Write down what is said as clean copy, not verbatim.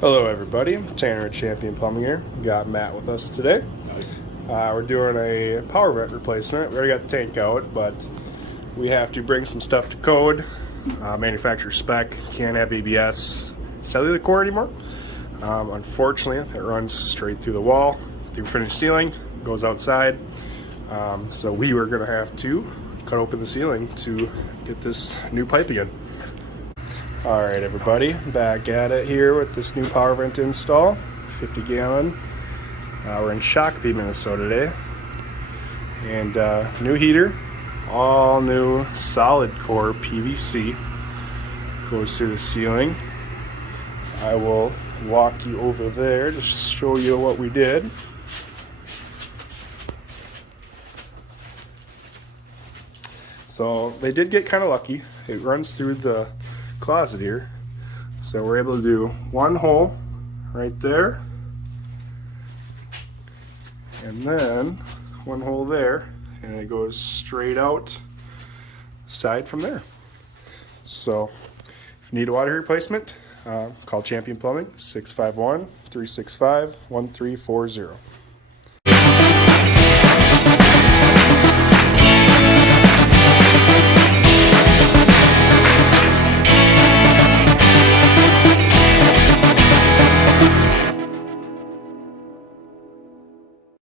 Hello everybody, Tanner at Champion Plumbing here. Got Matt with us today. We're doing a power vent replacement. We already got the tank out, but we have to bring some stuff to code. Manufacturer spec, can't have ABS cellular core anymore. Unfortunately, it runs straight through the wall, through finished ceiling, goes outside. So we were gonna have to cut open the ceiling to get this new pipe again. Alright everybody, back at it here with this new power vent install, 50 gallon. We're in Shakopee, Minnesota today. And new heater, all new solid core PVC, goes through the ceiling. I will walk you over there to show you what we did. So they did get kind of lucky. It runs through the closet here, so we're able to do one hole right there and then one hole there, and it goes straight out side from there. So if you need a water heater replacement, call Champion Plumbing 651-365-1340.